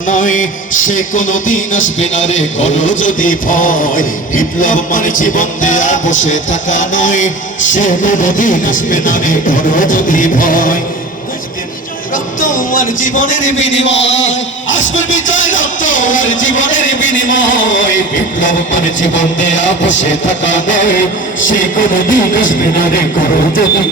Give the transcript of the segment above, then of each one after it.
নয় সে কোনদিন আসবে না রে, করো যদি ভয়। বিপ্লব মানে জীবন দেয়া, বসে থাকা নয়। সে কোনদিন আসবে না রে, করো যদি ভয়। রক্ত আর জীবনের বিনিময় আসবে বিজয়, রক্ত আর জীবনের বিনিময়। বিপ্লব মানে জীবন দেয়া, বসে থাকা নয়। সে কোনদিন আসবে না রে, করো যদি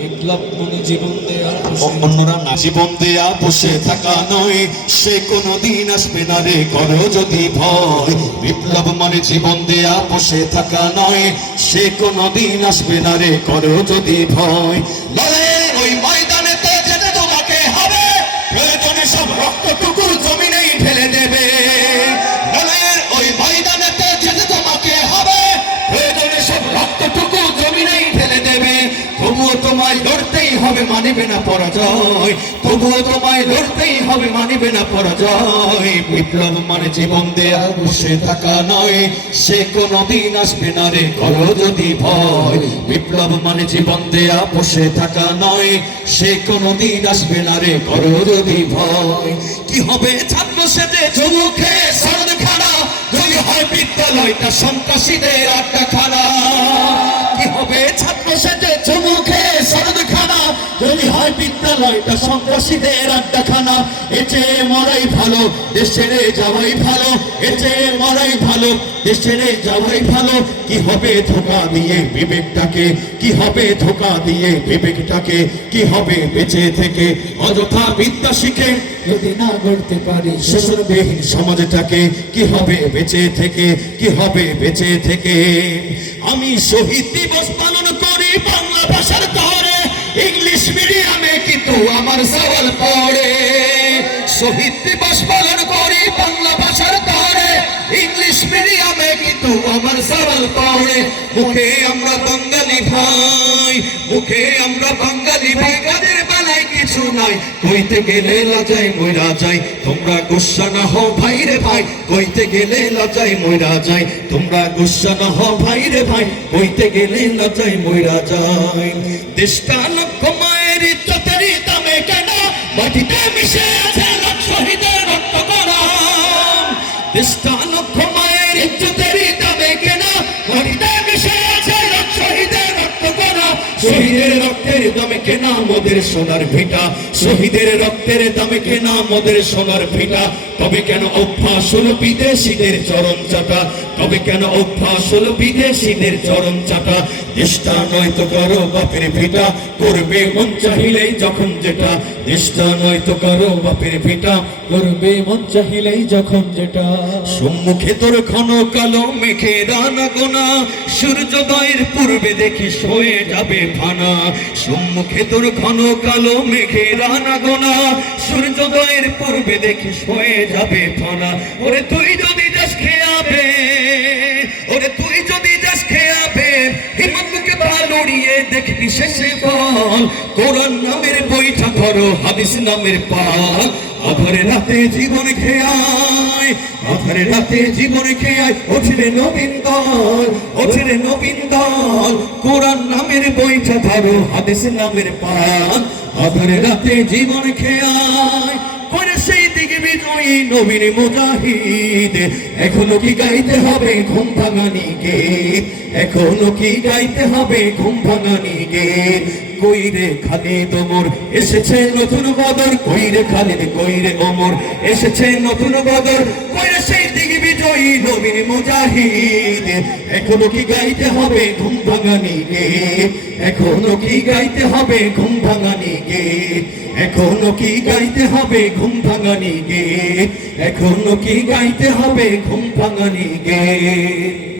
বিপ্লব মানে জীবন দেয়া, অন্যরা না জীবন দেয়া বসে থাকা নয়। সে কোনদিন আসবে না রে, করো যদি ভয়। বিপ্লব মানে জীবন দেয়া বসে থাকা নয়। সে কোনদিন আসবে না রে, করো যদি ভয়। লড়াইয়ের ওই ময়দানেতে যেতে তোমাকে হবে, প্রয়োজনে সব রক্তটুকু জমিনেই ঢেলে দেবে। লড়াইয়ের ওই ময়দানেতে যেতে তোমাকে হবে, প্রয়োজনে সব রক্তটুকু জমিনেই ঢেলে দেবে। তবুও তোমায় লড়তেই হবে, মানিবে না পরাজয়। তবুও তোমায় লড়তেই হবে, মানিবে না পরাজয়। বিপ্লব মানে জীবন দেয়া, বসে থাকা নয়। সে কোনদিন আসবে না রে, করো যদি ভয়। বিপ্লব মানে জীবন দেয়া, বসে থাকা নয়। সে কোনদিন আসবে না রে, করো যদি ভয়। কি হবে ছাত্র সেজে চুমুখে সরদ খানা, যদি হয় বিদ্যালয়টা সন্ত্রাসীদের আড্ডাখানা। কি হবে ছাত্র সেজে চুমুখে সরদ খানা, যদি হয় বিদ্যালয়টা সন্ত্রাসীদের আড্ডাখানা। এতে মরাই ভালো, দেশ ছেড়ে যাওয়াই ভালো। এতে মরাই ভালো, দেশ ছেড়ে যাওয়াই ভালো। কি হবে ধোঁকা দিয়ে বিবেকটাকে, কি হবে ধোঁকা দিয়ে বিবেকটাকে। কি হবে বেঁচে থেকে অযথা বিদ্যা শিখে, যদি না গড়তে পারি শোষণবিহীন সমাজটাকে। কি হবে বেঁচে থেকে, কি হবে বেঁচে থেকে। আমি শহীদ দিবস পালন করি বাংলা ভাষার তরে, ইংলিশ মিডিয়ামে কিন্তু আমার সওয়াল পড়ে। শহীদ দিবস পালন করি বাংলা ভাষার তরে, ইংলিশ মিডিয়ামে কিন্তু আমার সওয়াল পড়ে। মুখে আমরা বাঙালি ভাই, মুখে আমরা বাঙালি ভাই, কাদের বেলায় কিছু নাই। কইতে গেলে লজাই মইরা যাই, তোমরা গুসা না হও ভাই রে ভাই। কইতে গেলে লজাই মইরা যাই, তোমরা গুসা না হও ভাই রে ভাই। কইতে গেলে লজাই মইরা যাই। দেশটা লক্ষ মায়ের ইজ্জতের দামে কেন, মাটিতে মিশে আছে লাখ শহীদের রক্ত কণা। দেশটা লক্ষ মায়ের ইজ্জতের দামে কেন, মাটিতে মিশে আছে লাখ শহীদের রক্ত কণা। শহীদের রক্তের দামে কেনা মোদের সোনার ভিটা, শহীদের রক্তের দামে কেনা মোদের সোনার ভিটা। তবে কেন অভ্যাস হলো বিদেশিদের চরণ চাটা, তবে কেন অভ্যাস হলো বিদেশিদের চরণ চাটা। দেশটা নয়তো করো বাপের ভিটা, করবে মন চাহিলেই যখন যেটা। দেশটা নয়তো করো বাপের ভিটা, করবে মন চাহিলেই যখন যেটা। সম্মুখে তোর ঘন কালো মেঘে রানা গোনা, সূর্যোদয়ের পূর্বে দেখি হয়ে যাবে ফানা। সম্মুখে তোর ঘন কালো মেঘে রানা গোনা, সূর্যোদয়ের পূর্বে দেখি হয়ে যাবে ফানা। ওরে তুই যদি দেশ খেয়াবে, ওরে তুই যদি দেশ খেয়াবে, হিম্মতকে ভালোড়িয়ে দেখবি শেষে ফল। কোরআন নামের বইটা ধরো, হাদিস নামের পাল। আধারে রাতে জীবন খেয়ায়, আধারে রাতে জীবন খেয়ায়, ওঠে নবীন দল, ওঠে নবীন দল। কোরআন নামের বইটা ধরো, হাদিস নামের পাল। আধারে রাতে জীবন খেয়ায়, করে সেই দিকে বিজয়ী নবীর মুজাহিদ। এখনো কি গাইতে হবে ঘুম ভাঙানি গীত, এখনো কি গাইতে হবে ঘুম ভাঙানি গীত। কইরে খালিদ ওমর এসেছে নতুন বদর, কইরে খালিদ কইরে ওমর এসেছে নতুন বদর। কইরে সেই দিকে বিজয়ী নবীর মুজাহিদ। এখনো কি গাইতে হবে ঘুম ভাঙানি গীত, এখনো কি গাইতে হবে ঘুম ভাঙানি গীত। এখনো কি গাইতে হবে ঘুম ভাঙানি গীত, এখনো কি গাইতে হবে ঘুম ভাঙানি গীত।